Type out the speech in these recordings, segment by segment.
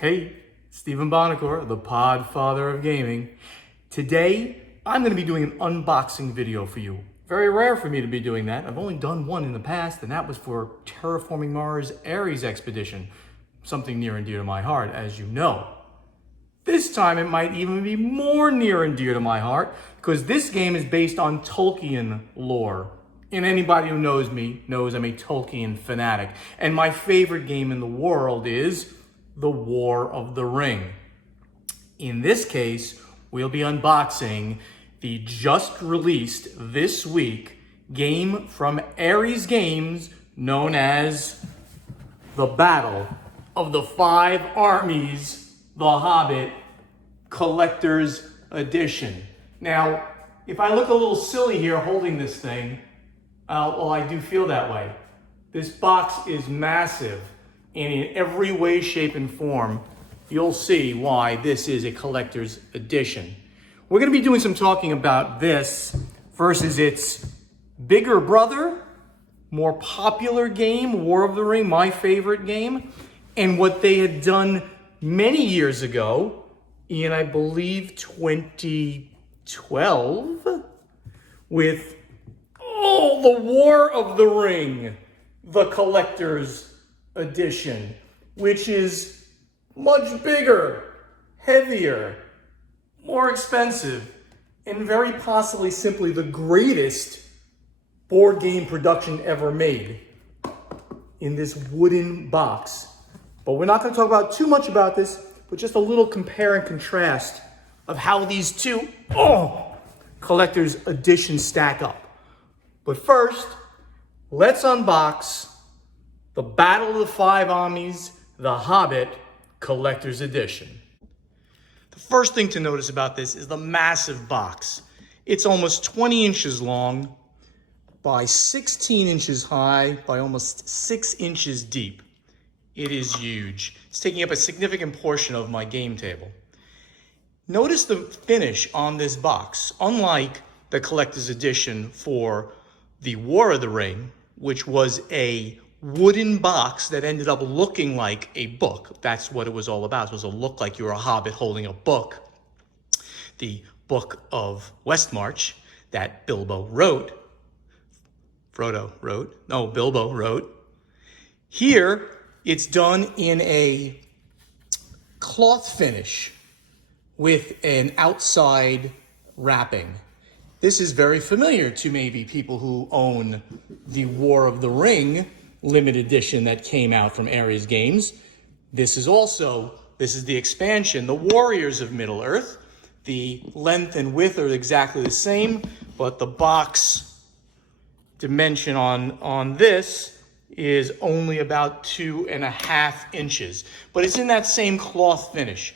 Hey, Stephen Bonacore, the Podfather of gaming. Today, I'm going to be doing an unboxing video for you. Very rare for me to be doing that. I've only done one in the past, and that was for Terraforming Mars Ares Expedition. Something near and dear to my heart, as you know. This time, it might even be more near and dear to my heart, because this game is based on Tolkien lore. And anybody who knows me knows I'm a Tolkien fanatic. And my favorite game in the world is The War of the Ring. In this case, we'll be unboxing the just released this week game from Ares Games known as The Battle of the Five Armies, The Hobbit Collector's Edition. Now, if I look a little silly here holding this thing, well, I do feel that way. This box is massive, and in every way, shape, and form, you'll see why this is a collector's edition. We're going to be doing some talking about this versus its bigger brother, more popular game, War of the Ring, my favorite game, and what they had done many years ago in, I believe, 2012 with The War of the Ring, the collector's edition, which is much bigger, heavier, more expensive, and very possibly simply the greatest board game production ever made in this wooden box. But we're not going to talk about too much about this, but just a little compare and contrast of how these two collector's editions stack up. But first, let's unbox The Battle of the Five Armies, The Hobbit Collector's Edition. The first thing to notice about this is the massive box. It's almost 20 inches long by 16 inches high by almost 6 inches deep. It is huge. It's taking up a significant portion of my game table. Notice the finish on this box. Unlike the collector's edition for the War of the Ring, which was a wooden box that ended up looking like a book. That's what it was all about. It was to look like you were a hobbit holding a book. The Book of Westmarch that Bilbo wrote. Bilbo wrote. Here, it's done in a cloth finish with an outside wrapping. This is very familiar to maybe people who own the War of the Ring limited edition that came out from Ares Games. This is the expansion, the Warriors of Middle-earth. The length and width are exactly the same, but the box dimension on this is only about 2.5 inches. But it's in that same cloth finish.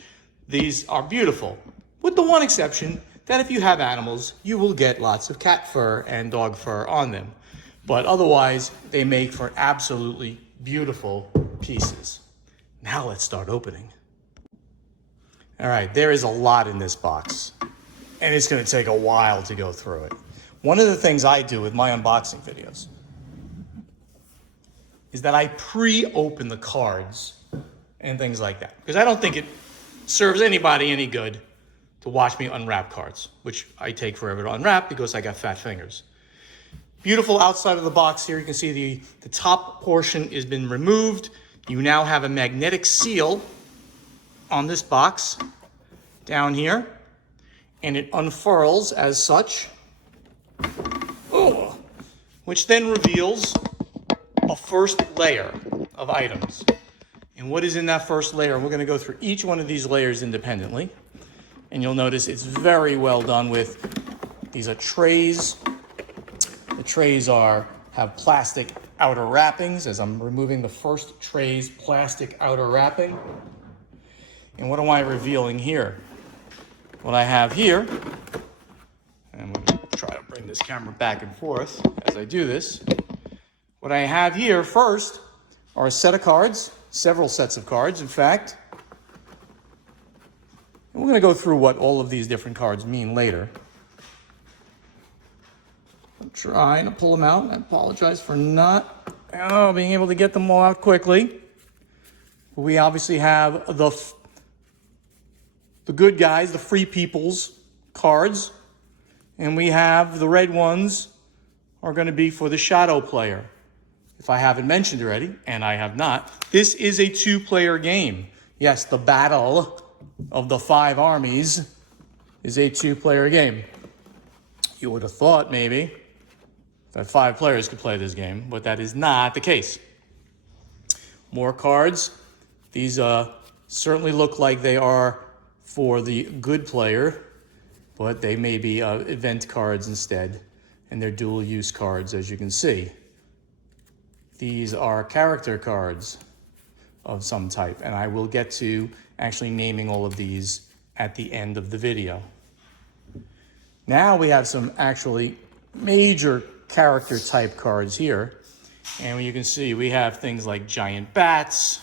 These are beautiful, with the one exception that if you have animals, you will get lots of cat fur and dog fur on them. But otherwise, they make for absolutely beautiful pieces. Now let's start opening. All right, there is a lot in this box, and it's gonna take a while to go through it. One of the things I do with my unboxing videos is that I pre-open the cards and things like that, because I don't think it serves anybody any good to watch me unwrap cards, which I take forever to unwrap because I got fat fingers. Beautiful outside of the box here. You can see the top portion has been removed. You now have a magnetic seal on this box down here, and it unfurls as such, which then reveals a first layer of items. And what is in that first layer? We're going to go through each one of these layers independently, and you'll notice it's very well done with, these are trays. The trays have plastic outer wrappings, as I'm removing the first tray's plastic outer wrapping. And what am I revealing here? What I have here, and I'm going to try to bring this camera back and forth as I do this. What I have here first are a set of cards, several sets of cards, in fact. And we're going to go through what all of these different cards mean later. I'm trying to pull them out. I apologize for not being able to get them all out quickly. We obviously have the good guys, the free people's cards. And we have the red ones are going to be for the shadow player. If I haven't mentioned already, and I have not, this is a two-player game. Yes, the Battle of the Five Armies is a two-player game. You would have thought maybe that 5 players could play this game, but that is not the case. More cards. These certainly look like they are for the good player, but they may be event cards instead, and they're dual-use cards, as you can see. These are character cards of some type, and I will get to actually naming all of these at the end of the video. Now we have some actually major character type cards here, and you can see we have things like giant bats.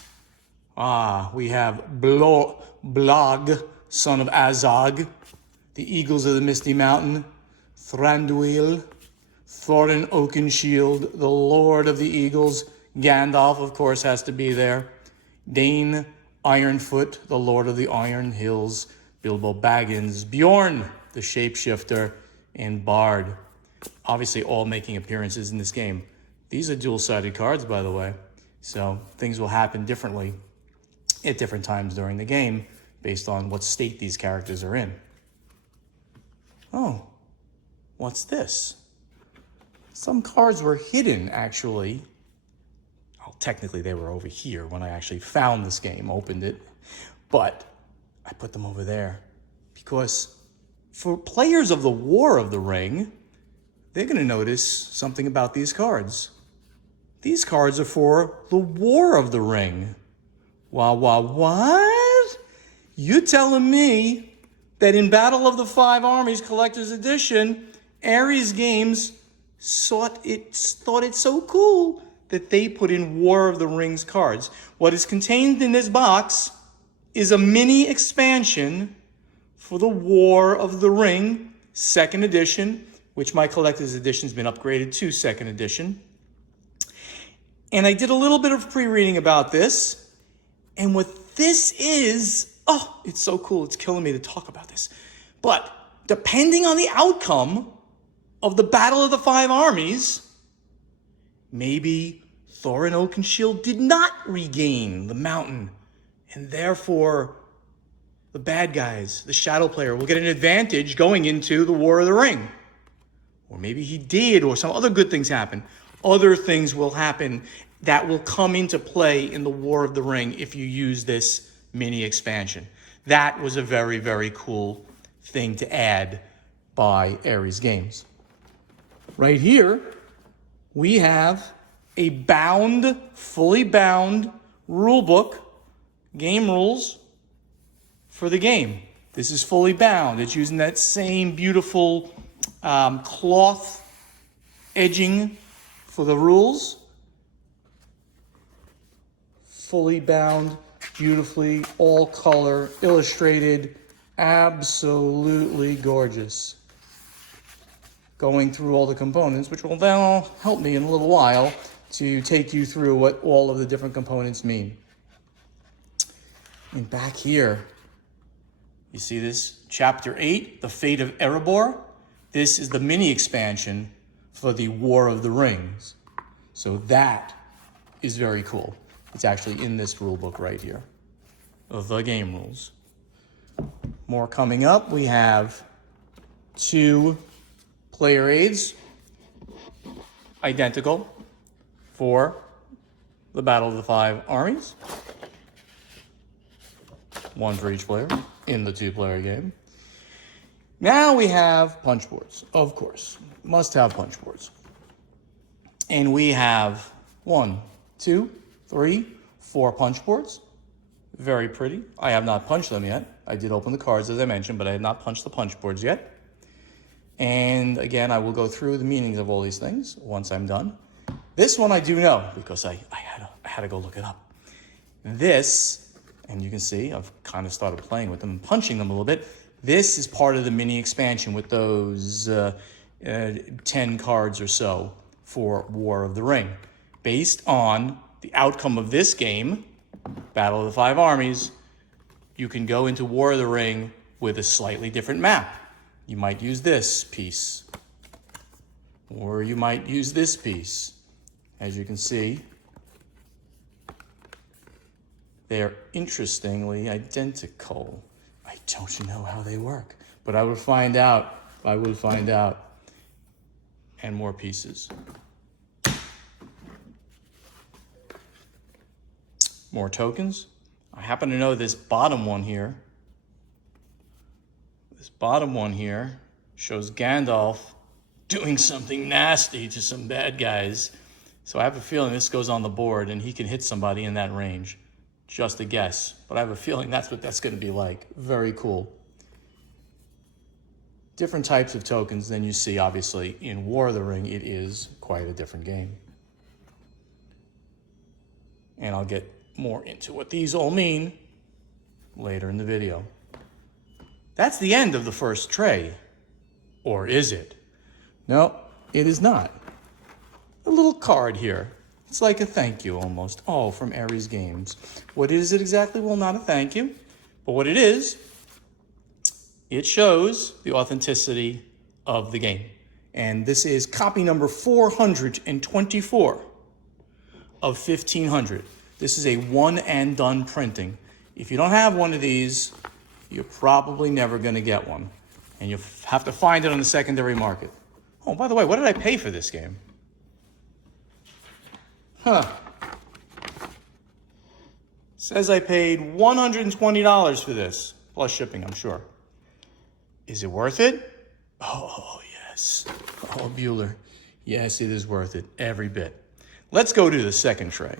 We have Blog, son of Azog, the Eagles of the Misty Mountain, Thranduil, Thorin Oakenshield, the Lord of the Eagles. Gandalf, of course, has to be there. Dane Ironfoot, the Lord of the Iron Hills. Bilbo Baggins. Bjorn, the Shapeshifter. And Bard. Obviously, all making appearances in this game. These are dual-sided cards, by the way. So things will happen differently at different times during the game based on what state these characters are in. Oh, what's this? Some cards were hidden, actually. Well, technically, they were over here when I actually found this game, opened it. But I put them over there because for players of the War of the Ring, they're going to notice something about these cards. These cards are for the War of the Ring. What? You telling me that in Battle of the Five Armies Collector's Edition, Ares Games thought it so cool that they put in War of the Rings cards. What is contained in this box is a mini expansion for the War of the Ring, 2nd edition, which my collector's edition has been upgraded to 2nd edition. And I did a little bit of pre-reading about this. And what this is, oh, it's so cool. It's killing me to talk about this. But depending on the outcome of the Battle of the Five Armies, maybe Thorin Oakenshield did not regain the mountain, and therefore the bad guys, the shadow player, will get an advantage going into the War of the Ring. Or maybe he did, or some other good things happen. Other things will happen that will come into play in the War of the Ring if you use this mini expansion. That was a very, very cool thing to add by Ares Games. Right here, we have a bound, fully bound rule book, game rules for the game. This is fully bound. It's using that same beautiful cloth edging for the rules. Fully bound, beautifully, all color, illustrated, absolutely gorgeous. Going through all the components, which will now help me in a little while to take you through what all of the different components mean. And back here, you see this? Chapter 8, The Fate of Erebor. This is the mini expansion for the War of the Rings. So that is very cool. It's actually in this rule book right here of the game rules. More coming up. We have 2 player aids, identical for the Battle of the Five Armies. 1 for each player in the 2-player game. Now we have punch boards, of course. Must have punch boards. And we have 1, 2, 3, 4 punch boards. Very pretty. I have not punched them yet. I did open the cards, as I mentioned, but I have not punched the punch boards yet. And again, I will go through the meanings of all these things once I'm done. This one I do know because I had to go look it up. This, and you can see I've kind of started playing with them and punching them a little bit. This is part of the mini expansion with those 10 cards or so for War of the Ring. Based on the outcome of this game, Battle of the Five Armies, you can go into War of the Ring with a slightly different map. You might use this piece, or you might use this piece. As you can see, they are interestingly identical. I don't know how they work, but I will find out. I will find out. And more pieces. More tokens. I happen to know this bottom one here. This bottom one here shows Gandalf doing something nasty to some bad guys. So I have a feeling this goes on the board and he can hit somebody in that range. Just a guess, but I have a feeling that's what that's going to be like. Very cool. Different types of tokens than you see, obviously, in War of the Ring. It is quite a different game. And I'll get more into what these all mean later in the video. That's the end of the first tray. Or is it? No, it is not. A little card here. It's like a thank you almost. Oh, from Ares Games. What is it exactly? Well, not a thank you. But what it is, it shows the authenticity of the game. And this is copy number 424 of 1500. This is a one and done printing. If you don't have one of these, you're probably never going to get one. And you'll have to find it on the secondary market. Oh, by the way, what did I pay for this game? Says I paid $120 for this, plus shipping, I'm sure. Is it worth it? Oh, yes. Oh, Bueller. Yes, it is worth it, every bit. Let's go to the second tray.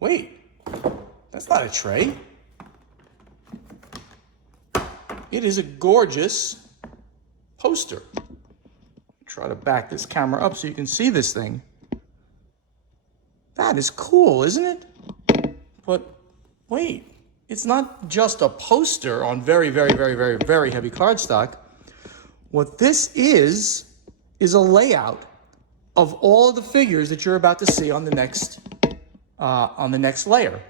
Wait, that's not a tray. It is a gorgeous poster. Try to back this camera up so you can see this thing. That is cool, isn't it? But wait, it's not just a poster on very, very, very, very, very heavy cardstock. What this is a layout of all of the figures that you're about to see on the next layer.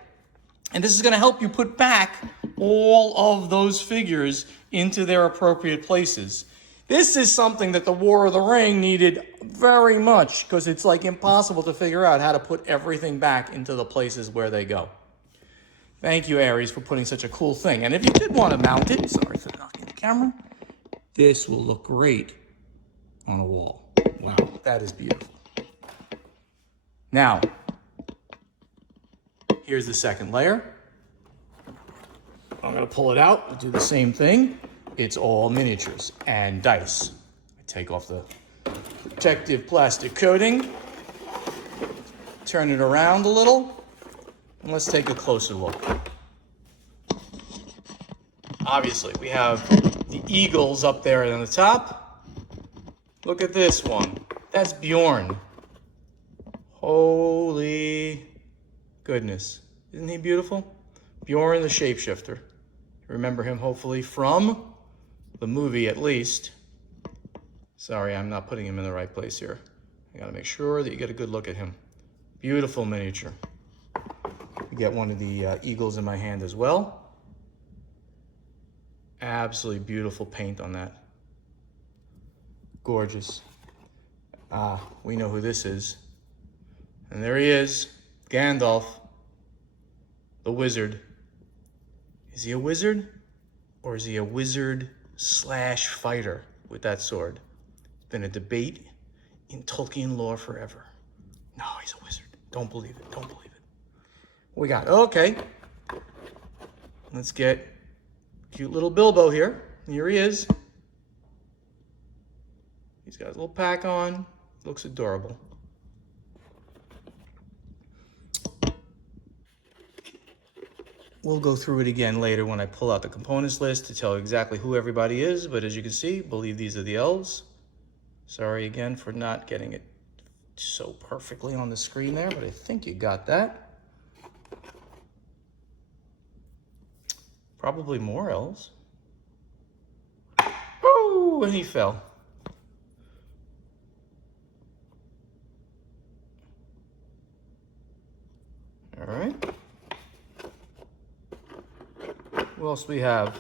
And this is going to help you put back all of those figures into their appropriate places. This is something that the War of the Ring needed very much because it's like impossible to figure out how to put everything back into the places where they go. Thank you, Ares, for putting such a cool thing. And if you did want to mount it, sorry for knocking the camera, this will look great on a wall. Wow, that is beautiful. Now, here's the second layer. I'm going to pull it out and do the same thing. It's all miniatures and dice. I take off the protective plastic coating, turn it around a little, and let's take a closer look. Obviously, we have the eagles up there on the top. Look at this one. That's Bjorn. Holy goodness. Isn't he beautiful? Bjorn the shapeshifter. Remember him hopefully from the movie at least. Sorry, I'm not putting him in the right place here. I gotta make sure that you get a good look at him. Beautiful miniature. You get one of the eagles in my hand as well. Absolutely beautiful paint on that. Gorgeous. We know who this is. And there he is, Gandalf, the wizard. Is he a wizard? Or is he a wizard / fighter with that sword? It's been a debate in Tolkien lore forever. No, he's a wizard. Don't believe it. Don't believe it. We got, okay. Let's get cute little Bilbo here. Here he is. He's got his little pack on. Looks adorable. We'll go through it again later when I pull out the components list to tell you exactly who everybody is. But as you can see, I believe these are the elves. Sorry again for not getting it so perfectly on the screen there, but I think you got that. Probably more elves. Oh, and he fell. Who else do we have?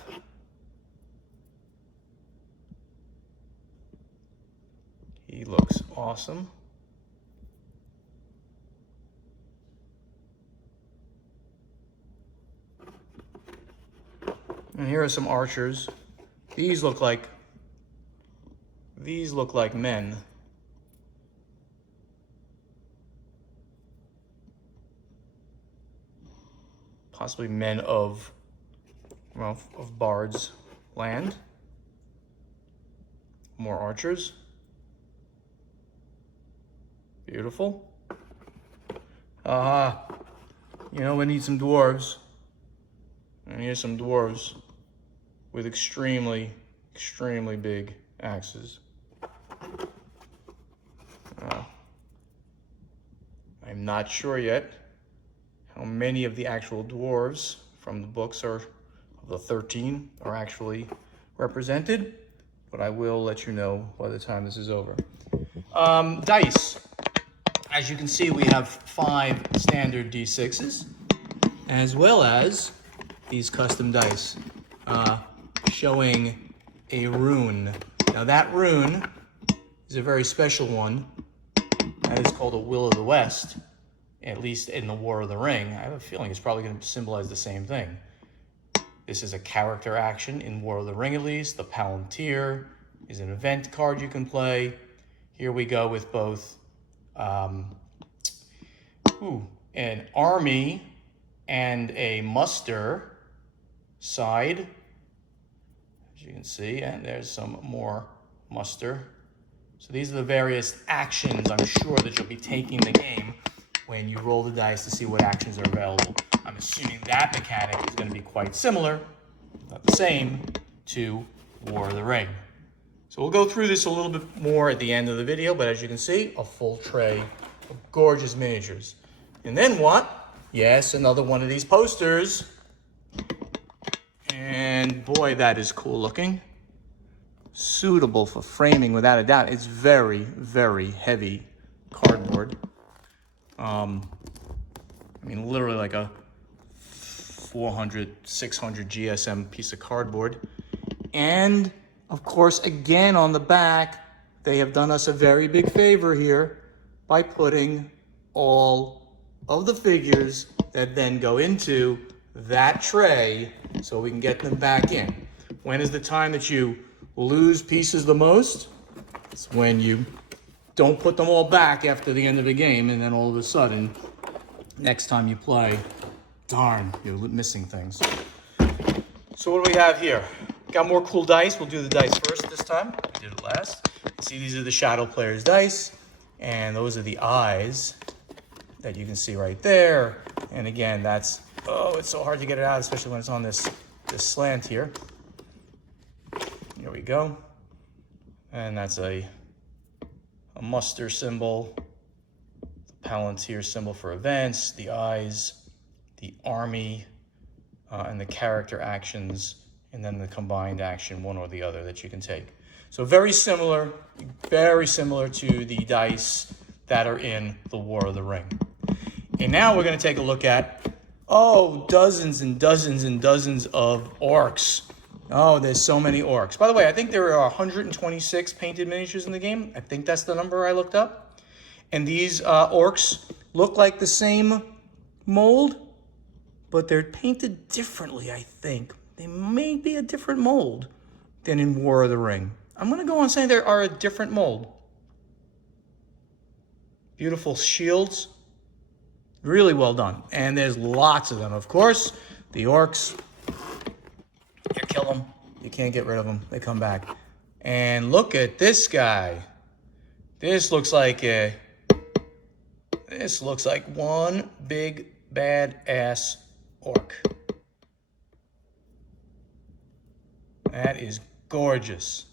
He looks awesome. And here are some archers. These look like men. Possibly men of, well, of Bard's land. More archers. Beautiful. You know, we need some dwarves. And here's some dwarves with extremely big axes. I'm not sure yet how many of the actual dwarves from the books of the 13 are actually represented, but I will let you know by the time this is over. Dice. As you can see, we have 5 standard D6s, as well as these custom dice showing a rune. Now that rune is a very special one. That is called a Will of the West, at least in the War of the Ring. I have a feeling it's probably going to symbolize the same thing. This is a character action in War of the Ring, at least. The Palantir is an event card you can play. Here we go with both an army and a muster side, as you can see, and there's some more muster. So these are the various actions I'm sure that you'll be taking the game when you roll the dice to see what actions are available. I'm assuming that mechanic is going to be quite similar, not the same, to War of the Ring. So we'll go through this a little bit more at the end of the video, but as you can see, a full tray of gorgeous miniatures. And then what? Yes, another one of these posters. And boy, that is cool looking. Suitable for framing without a doubt. It's very heavy cardboard. I mean, literally like a 400, 600 GSM piece of cardboard. And of course, again, on the back, they have done us a very big favor here by putting all of the figures that then go into that tray so we can get them back in. When is the time that you lose pieces the most? It's when you don't put them all back after the end of the game, and then all of a sudden, next time you play, darn, you're missing things. So what do we have here? Got more cool dice. We'll do the dice first this time. I did it last. See, these are the Shadow Player's dice, and those are the eyes that you can see right there. And again, that's, oh, it's so hard to get it out, especially when it's on this slant here. Here we go. And that's a muster symbol, the Palantir symbol for events, the eyes, the army, and the character actions, and then the combined action, one or the other, that you can take. So very similar to the dice that are in the War of the Ring. And now we're going to take a look at, dozens and dozens and dozens of orcs. Oh, there's so many orcs. By the way, I think there are 126 painted miniatures in the game. I think that's the number I looked up. And these orcs look like the same mold, but they're painted differently, I think. They may be a different mold than in War of the Ring. I'm going to go on saying they are a different mold. Beautiful shields. Really well done. And there's lots of them, of course. The orcs, you kill them. You can't get rid of them. They come back. And look at this guy. This looks like one big bad ass orc. That is gorgeous.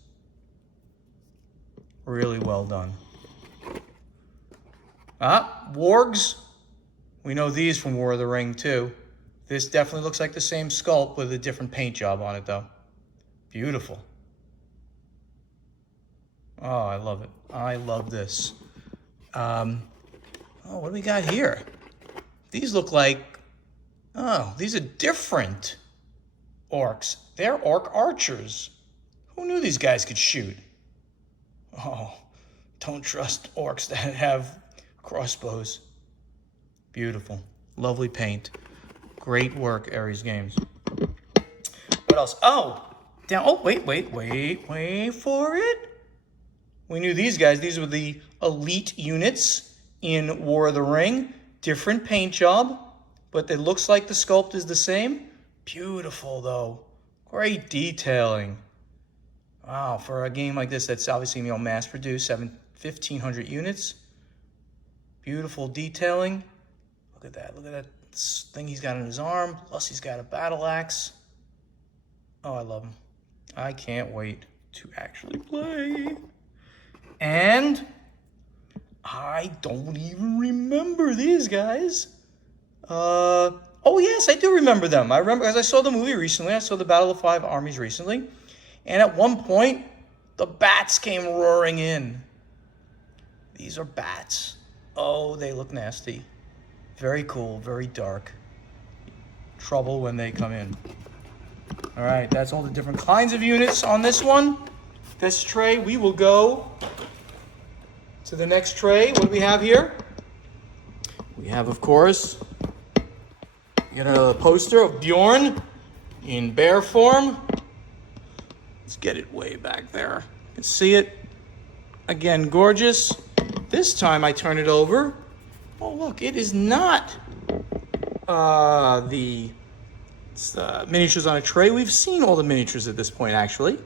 Really well done. Wargs. We know these from War of the Ring too. This definitely looks like the same sculpt with a different paint job on it though. Beautiful. Oh, I love it. I love this. What do we got here? These look like, these are different orcs. They're orc archers. Who knew these guys could shoot? Oh, don't trust orcs that have crossbows. Beautiful. Lovely paint. Great work, Ares Games. What else? Oh, down. Oh, wait for it. We knew these guys. These were the elite units in War of the Ring. Different paint job, but it looks like the sculpt is the same. Beautiful, though. Great detailing. Wow, for a game like this that's obviously mass-produced, 1,500 units. Beautiful detailing. Look at that. Look at that thing he's got on his arm. Plus he's got a battle axe. Oh, I love him. I can't wait to actually play. And I don't even remember these guys. Oh yes, I do remember them. I remember, as I saw the movie recently. I saw the Battle of Five Armies recently. And at one point, the bats came roaring in. These are bats. Oh, they look nasty. Very cool, very dark. Trouble when they come in. All right, that's all the different kinds of units on this one. This tray, we will go to the next tray. What do we have here? We have, of course, you know, a poster of Bjorn in bear form. Let's get it way back there. You can see it. Again, gorgeous. This time I turn it over. Oh, look, it is not the miniatures on a tray. We've seen all the miniatures at this point, actually.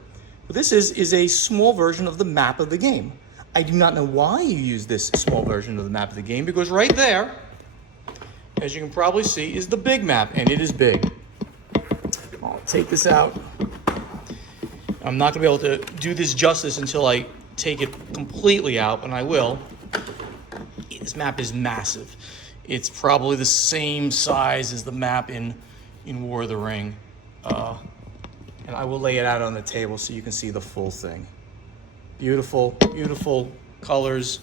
But this is a small version of the map of the game. I do not know why you use this small version of the map of the game, because right there, as you can probably see, is the big map, and it is big. I'll take this out. I'm not going to be able to do this justice until I take it completely out, and I will. This map is massive. It's probably the same size as the map in War of the Ring. And I will lay it out on the table so you can see the full thing. Beautiful, beautiful colors.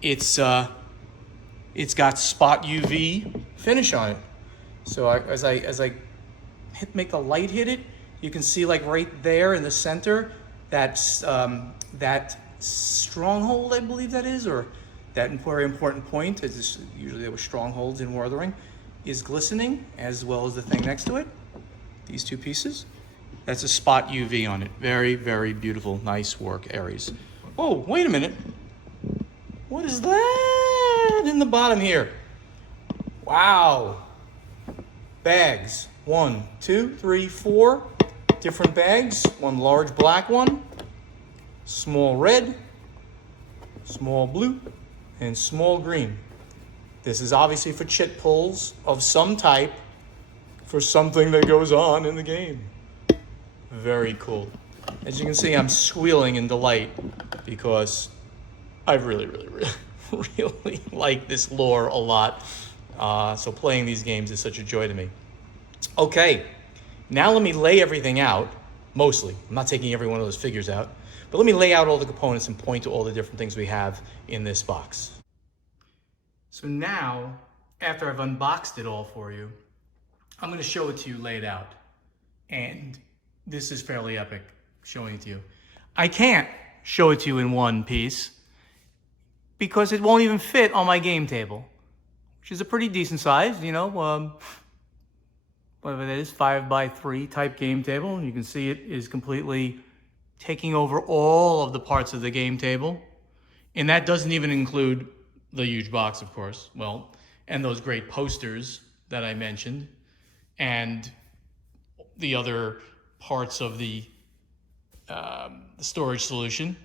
It's got spot UV finish on it. So as I make the light hit it, you can see like right there in the center, that's that stronghold, I believe that is, or that very important point, is usually there were strongholds in War of the Ring, is glistening, as well as the thing next to it. These two pieces. That's a spot UV on it. Very, very beautiful, nice work, Ares. Oh, wait a minute. What is that in the bottom here? Wow. Bags. 1, 2, 3, 4 different bags. One large black one, small red, small blue, and small green. This is obviously for chit pulls of some type for something that goes on in the game. Very cool. As you can see, I'm squealing in delight because I really like this lore a lot. So playing these games is such a joy to me. Okay, now let me lay everything out, mostly. I'm not taking every one of those figures out, but let me lay out all the components and point to all the different things we have in this box. So now, after I've unboxed it all for you, I'm going to show it to you laid out. And this is fairly epic, showing it to you. I can't show it to you in one piece because it won't even fit on my game table, which is a pretty decent size, you know, whatever that is, 5x3 type game table. And you can see it is completely taking over all of the parts of the game table. And that doesn't even include the huge box, of course, well, and those great posters that I mentioned, and the other parts of the storage solution,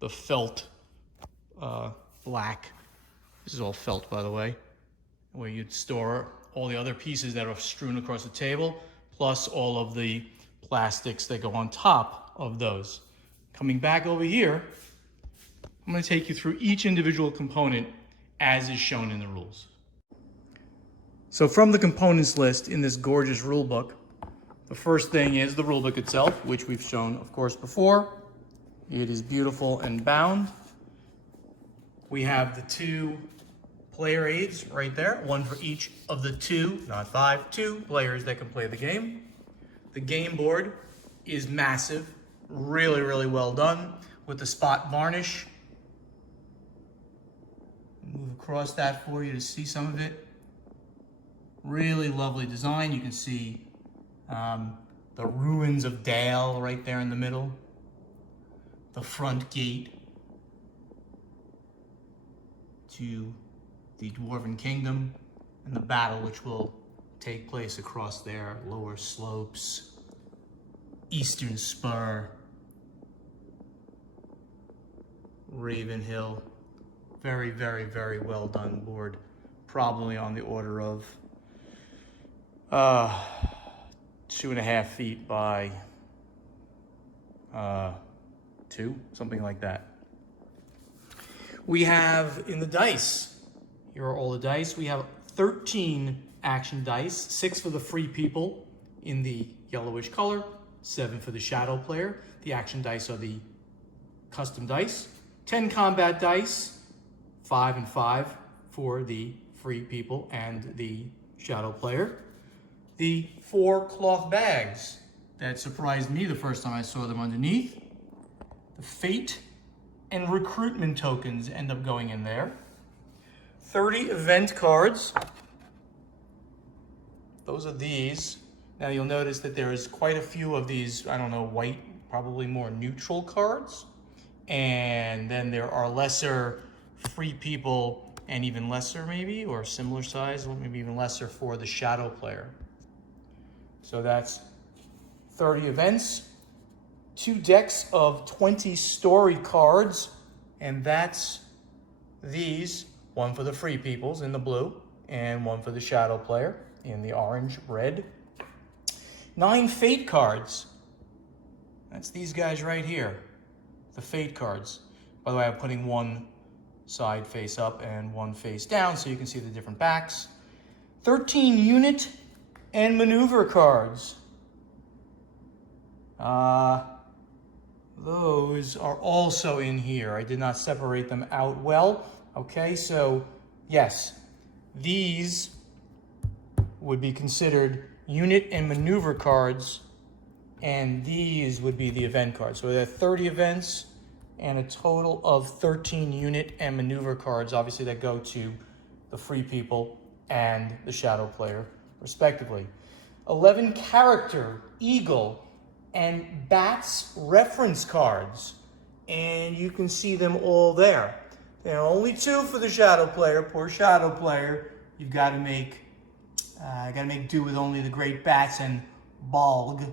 the felt black. This is all felt, by the way, where you'd store all the other pieces that are strewn across the table, plus all of the plastics that go on top of those. Coming back over here, I'm going to take you through each individual component as is shown in the rules. So from the components list in this gorgeous rule book, the first thing is the rule book itself, which we've shown, of course, before. It is beautiful and bound. We have the 2 player aids right there, one for each of the 2, not 5, 2 players that can play the game. The game board is massive, really, really well done with the spot varnish. Move across that for you to see some of it. Really lovely design. You can see the ruins of Dale right there in the middle. The front gate to the Dwarven Kingdom and the battle which will take place across there. Lower slopes, Eastern Spur, Raven Hill. Very, very, very well done board. Probably on the order of 2.5 feet by 2, something like that. We have in the dice, here are all the dice. We have 13 action dice, 6 for the free people in the yellowish color, 7 for the shadow player. The action dice are the custom dice. 10 combat dice, 5 and 5 for the free people and the shadow player. The 4 cloth bags that surprised me the first time I saw them underneath. The fate and recruitment tokens end up going in there. 30 event cards. Those are these. Now you'll notice that there is quite a few of these, I don't know, white, probably more neutral cards. And then there are lesser free people and even lesser maybe, or similar size, maybe even lesser for the shadow player. So that's 30 events, 2 decks of 20 story cards, and that's these, 1 for the free peoples in the blue, and 1 for the shadow player in the orange, red. 9 fate cards. That's these guys right here, the fate cards. By the way, I'm putting 1 side face up and 1 face down so you can see the different backs. 13 unit and maneuver cards. Those are also in here. I did not separate them out well. Okay, so yes, these would be considered unit and maneuver cards, and these would be the event cards. So there are 30 events and a total of 13 unit and maneuver cards, obviously, that go to the free people and the shadow player, respectively. 11 character, eagle, and bats reference cards, and you can see them all there. There are only 2 for the shadow player. Poor shadow player. You've got to make do with only the great bats and Balg,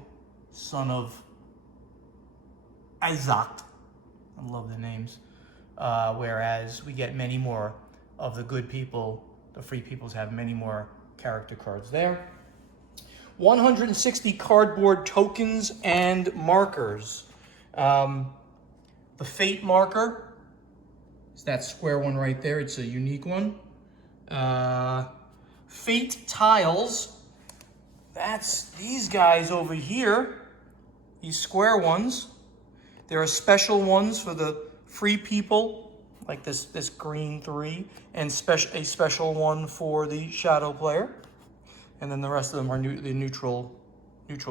son of Isaac. I love the names. Whereas we get many more of the good people. The free peoples have many more character cards there. 160 cardboard tokens and markers. The fate marker is that square one right there. It's a unique one. Fate tiles. That's these guys over here. These square ones. There are special ones for the free people, like this green 3, and a special one for the shadow player. And then the rest of them are the neutral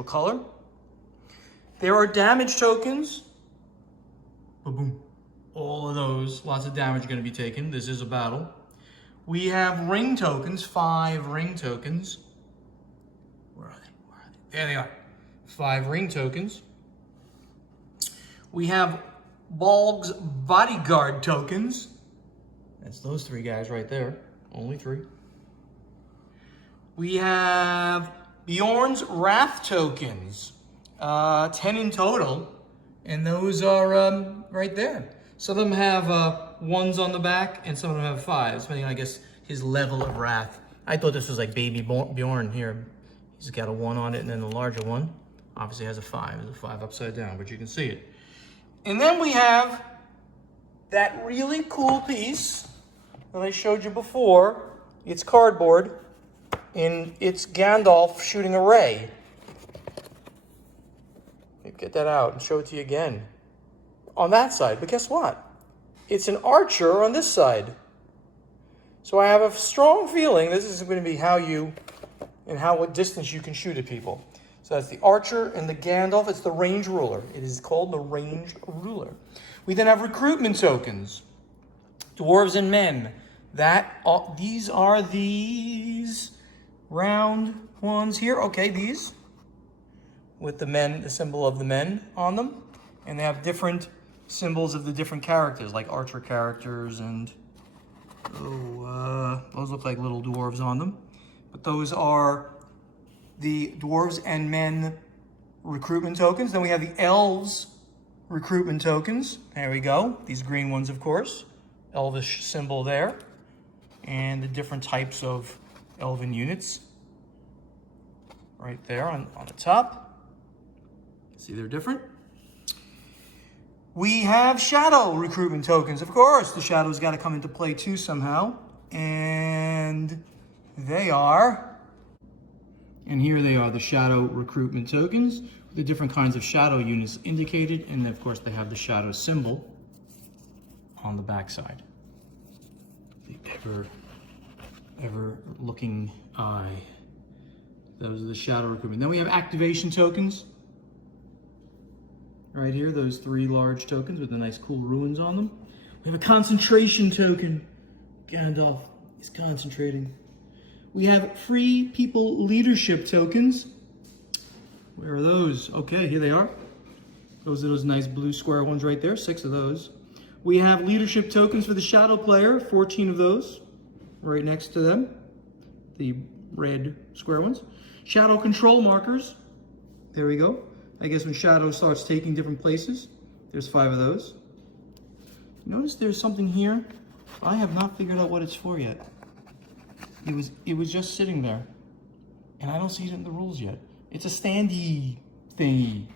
color. There are damage tokens. Boom. All of those, lots of damage going to be taken. This is a battle. We have ring tokens, 5 ring tokens. Where are they? There they are. 5 ring tokens. We have Balg's bodyguard tokens. That's those 3 guys right there. Only 3. We have Bjorn's Wrath tokens, 10 in total, and those are right there. Some of them have 1s on the back, and some of them have 5s, depending on, I guess, his level of wrath. I thought this was like baby Bjorn here. He's got a 1 on it, and then the larger one obviously has a 5. There's a 5 upside down, but you can see it. And then we have that really cool piece that I showed you before. It's cardboard. And it's Gandalf shooting a ray. Get that out and show it to you again. On that side, but guess what? It's an archer on this side. So I have a strong feeling this is going to be what distance you can shoot at people. So that's the archer and the Gandalf. It's the range ruler. It is called the range ruler. We then have recruitment tokens. Dwarves and men. These are these round ones here. Okay, these with the men, the symbol of the men on them. And they have different symbols of the different characters, like archer characters, and those look like little dwarves on them. But those are the dwarves and men recruitment tokens. Then we have the elves recruitment tokens. There we go. These green ones, of course. Elvish symbol there. And the different types of elven units right there on the top. See, they're different. We have shadow recruitment tokens. Of course, the shadows got to come into play too somehow. And they are, and here they are, the shadow recruitment tokens, the different kinds of shadow units indicated, and of course they have the shadow symbol on the backside. The ever looking eye. Those are the shadow recruitment. Then we have activation tokens. Right here, those 3 large tokens with the nice cool ruins on them. We have a concentration token. Gandalf is concentrating. We have free people leadership tokens. Where are those? Okay, here they are. Those are those nice blue square ones right there, 6 of those. We have leadership tokens for the shadow player, 14 of those, right next to them. The red square ones. Shadow control markers. There we go. I guess when shadow starts taking different places, there's 5 of those. Notice there's something here. I have not figured out what it's for yet. It was just sitting there, and I don't see it in the rules yet. It's a standee thingy.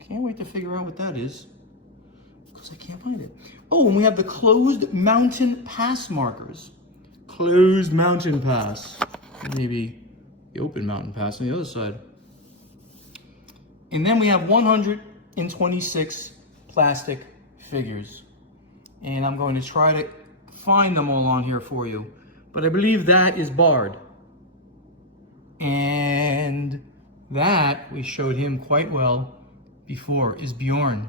Can't wait to figure out what that is, because I can't find it. Oh, and we have the closed mountain pass markers. Closed mountain pass. Maybe the open mountain pass on the other side. And then we have 126 plastic figures. And I'm going to try to find them all on here for you. But I believe that is Bard. And that, we showed him quite well before, is Bjorn.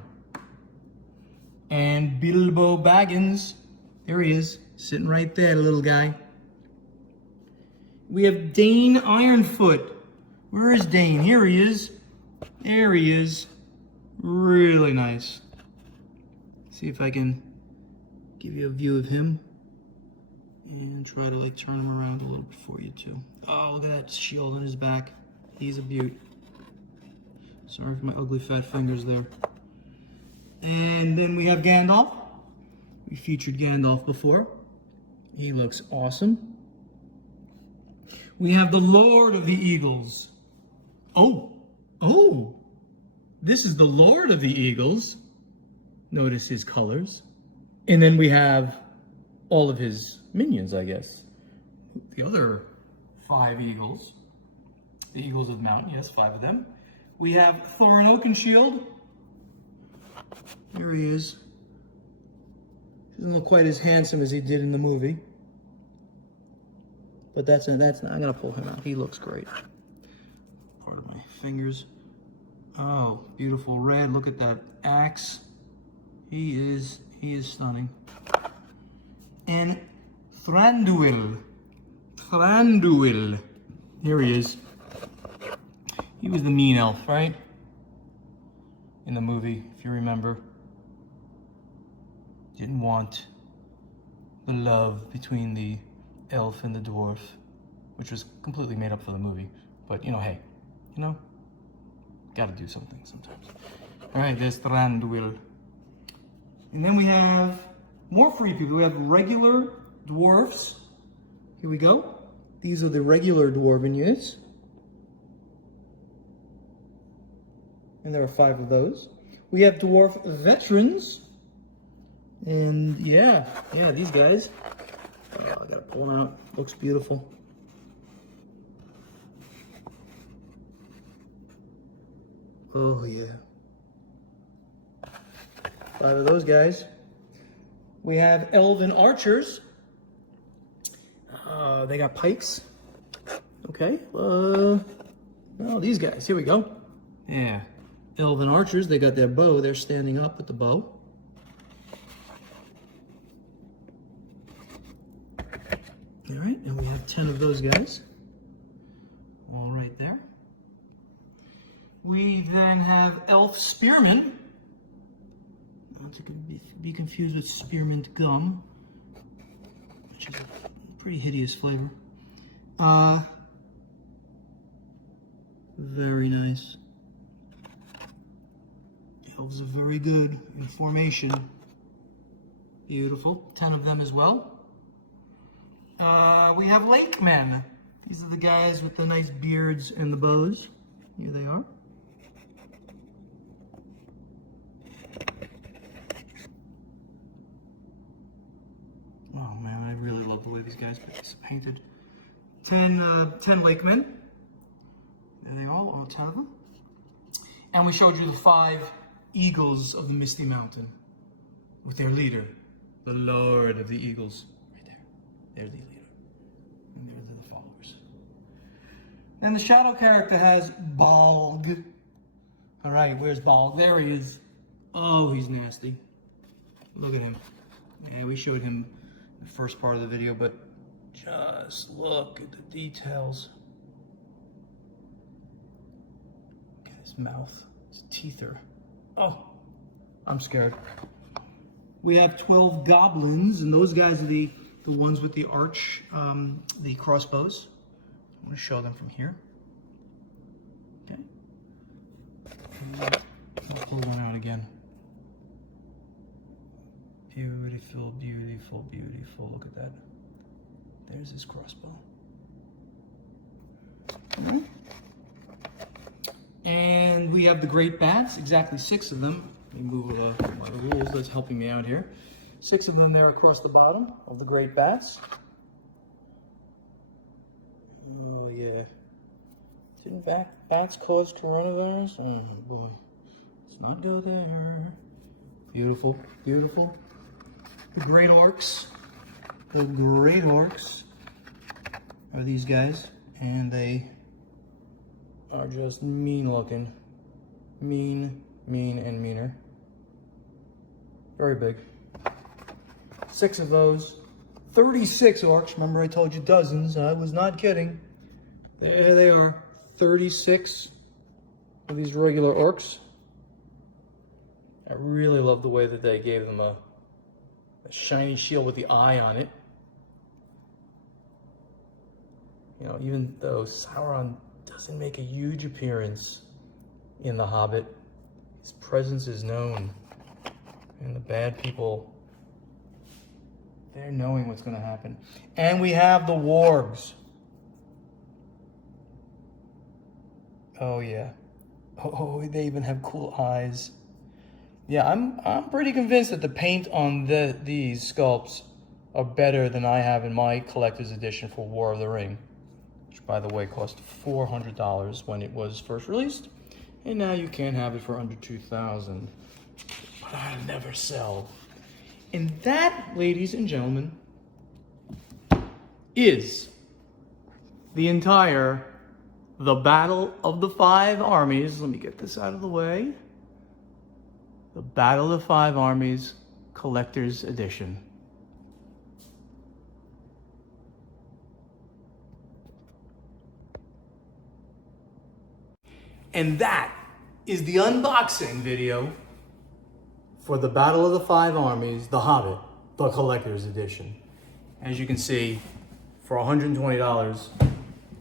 And Bilbo Baggins, there he is, sitting right there, little guy. We have Dane Ironfoot. Where is Dane? Here he is. There he is. Really nice. See if I can give you a view of him. And try to like turn him around a little bit for you too. Oh, look at that shield on his back. He's a beaut. Sorry for my ugly fat fingers there. And then we have Gandalf. We featured Gandalf before. He looks awesome. We have the Lord of the Eagles. Oh, this is the Lord of the Eagles. Notice his colors. And then we have all of his minions, I guess. The other 5 eagles. The Eagles of Mountain, yes, 5 of them. We have Thorin Oakenshield. Here he is. Doesn't look quite as handsome as he did in the movie. But that's not, I'm gonna pull him out. He looks great. Part of my fingers. Oh, beautiful red. Look at that axe. He is stunning. And Thranduil. Here he is. He was the mean elf, right? In the movie, if you remember. Didn't want the love between the elf and the dwarf, which was completely made up for the movie. But, you know, hey, you know, gotta do something sometimes. All right, there's Thranduil. And then we have more free people. We have regular dwarfs. Here we go. These are the regular dwarven units. And there are 5 of those. We have dwarf veterans. And yeah, these guys. Oh, I gotta pull them out. Looks beautiful. Oh yeah. 5 of those guys. We have elven archers. They got pikes. Okay. Well, these guys, here we go. Yeah, elven archers, they got their bow. They're standing up with the bow. All right, and we have 10 of those guys. All right there. We then have elf spearmen. Not to be confused with spearmint gum, which is a pretty hideous flavor. Very nice. Elves are very good in formation. Beautiful. 10 of them as well. We have lake men. These are the guys with the nice beards and the bows. Here they are. Oh man, I really love the way these guys are painted. 10 lake men. There they are, all 10 of them. And we showed you the 5 eagles of the Misty Mountain with their leader, the Lord of the Eagles. Right there. They're the leader. And they're the followers. And the shadow character has Balg. All right, where's Balg? There he is. Oh, he's nasty. Look at him. Yeah, we showed him in the first part of the video, but just look at the details. Look at his mouth. His teeth are... Oh, I'm scared. We have 12 goblins, and those guys are the ones with the arch, the crossbows. I'm going to show them from here. Okay. I'll pull one out again. Beautiful, beautiful, beautiful. Look at that. There's his crossbow. Okay. And we have the great bats, exactly 6 of them. Let me move my rules that's helping me out here. 6 of them there across the bottom of the great bats. Oh yeah. Didn't bats cause coronavirus? Oh boy. Let's not go there. Beautiful, beautiful. The great orcs. The great orcs are these guys, and they are just mean looking. Mean, mean, and meaner. Very big. 6 of those. 36 orcs. Remember I told you dozens. I was not kidding. There they are. 36 of these regular orcs. I really love the way that they gave them a shiny shield with the eye on it. You know, even though Sauron doesn't make a huge appearance in The Hobbit, his presence is known. And the bad people, they're knowing what's going to happen. And we have the wargs. Oh yeah. Oh, they even have cool eyes. Yeah, I'm pretty convinced that the paint on these sculpts are better than I have in my collector's edition for War of the Ring, which by the way cost $400 when it was first released, and now you can't have it for under $2,000. But I'll never sell. And that, ladies and gentlemen, is the Battle of the Five Armies. Let me get this out of the way. The Battle of the Five Armies Collector's Edition. And that is the unboxing video for the Battle of the Five Armies, The Hobbit, the Collector's Edition. As you can see, for $120,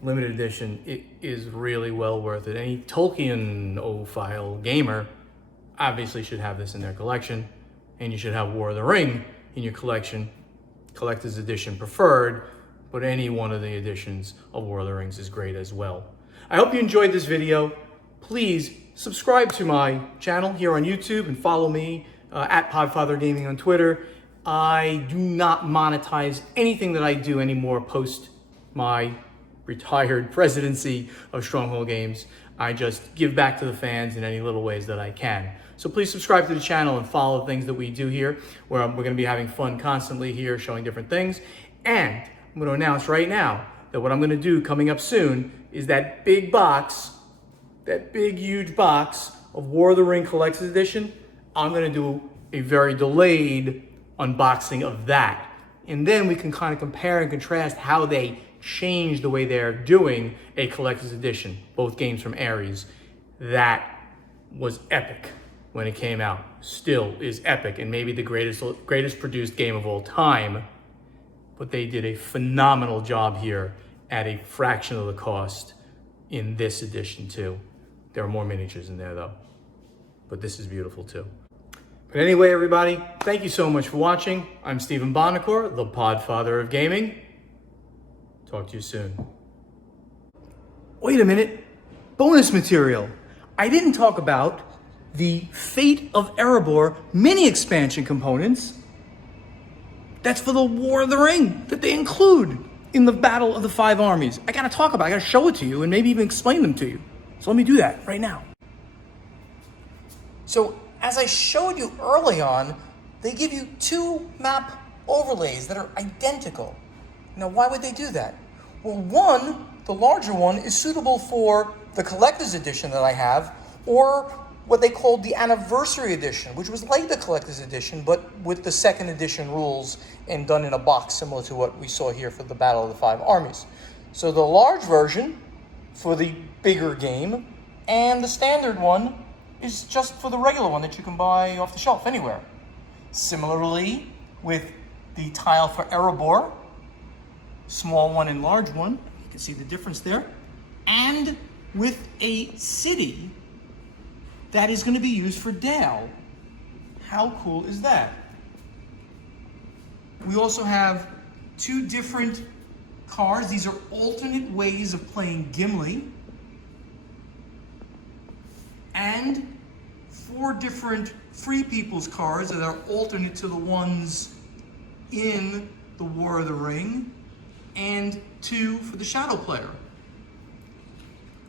limited edition, it is really well worth it. Any Tolkien-ophile gamer obviously should have this in their collection, and you should have War of the Ring in your collection, collector's edition preferred, but any one of the editions of War of the Rings is great as well. I hope you enjoyed this video. Please subscribe to my channel here on YouTube and follow me at Podfather Gaming on Twitter. I do not monetize anything that I do anymore post my retired presidency of Stronghold Games. I just give back to the fans in any little ways that I can. So please subscribe to the channel and follow things that we do here, where we're going to be having fun constantly here, showing different things. And I'm going to announce right now that what I'm going to do coming up soon is that big box that big, huge box of War of the Ring Collector's Edition, I'm gonna do a very delayed unboxing of that. And then we can kind of compare and contrast how they changed the way they're doing a Collector's Edition, both games from Ares. That was epic when it came out, still is epic, and maybe the greatest produced game of all time. But they did a phenomenal job here at a fraction of the cost in this edition too. There are more miniatures in there though, but this is beautiful too. But anyway, everybody, thank you so much for watching. I'm Stephen Bonacore, the Podfather of Gaming. Talk to you soon. Wait a minute, bonus material. I didn't talk about the Fate of Erebor mini expansion components. That's for the War of the Ring that they include in the Battle of the Five Armies. I gotta talk about it, I gotta show it to you and maybe even explain them to you. So let me do that right now. So as I showed you early on, they give you two map overlays that are identical. Now, why would they do that? Well, one, the larger one, is suitable for the collector's edition that I have, or what they called the anniversary edition, which was like the collector's edition, but with the second edition rules and done in a box, similar to what we saw here for the Battle of the Five Armies. So the large version for the bigger game, and the standard one is just for the regular one that you can buy off the shelf anywhere. Similarly, with the tile for Erebor, small one and large one, you can see the difference there, and with a city that is going to be used for Dale. How cool is that? We also have two different cards. These are alternate ways of playing Gimli. And 4 different Free People's cards that are alternate to the ones in the War of the Ring, and 2 for the Shadow Player.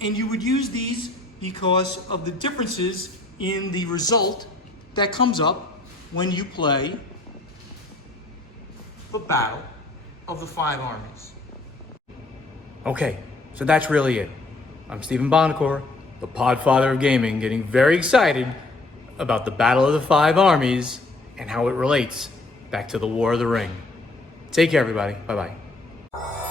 And you would use these because of the differences in the result that comes up when you play the Battle of the Five Armies. Okay, so that's really it. I'm Stephen Bonacore, the Podfather of Gaming, getting very excited about the Battle of the Five Armies and how it relates back to the War of the Ring. Take care, everybody. Bye-bye.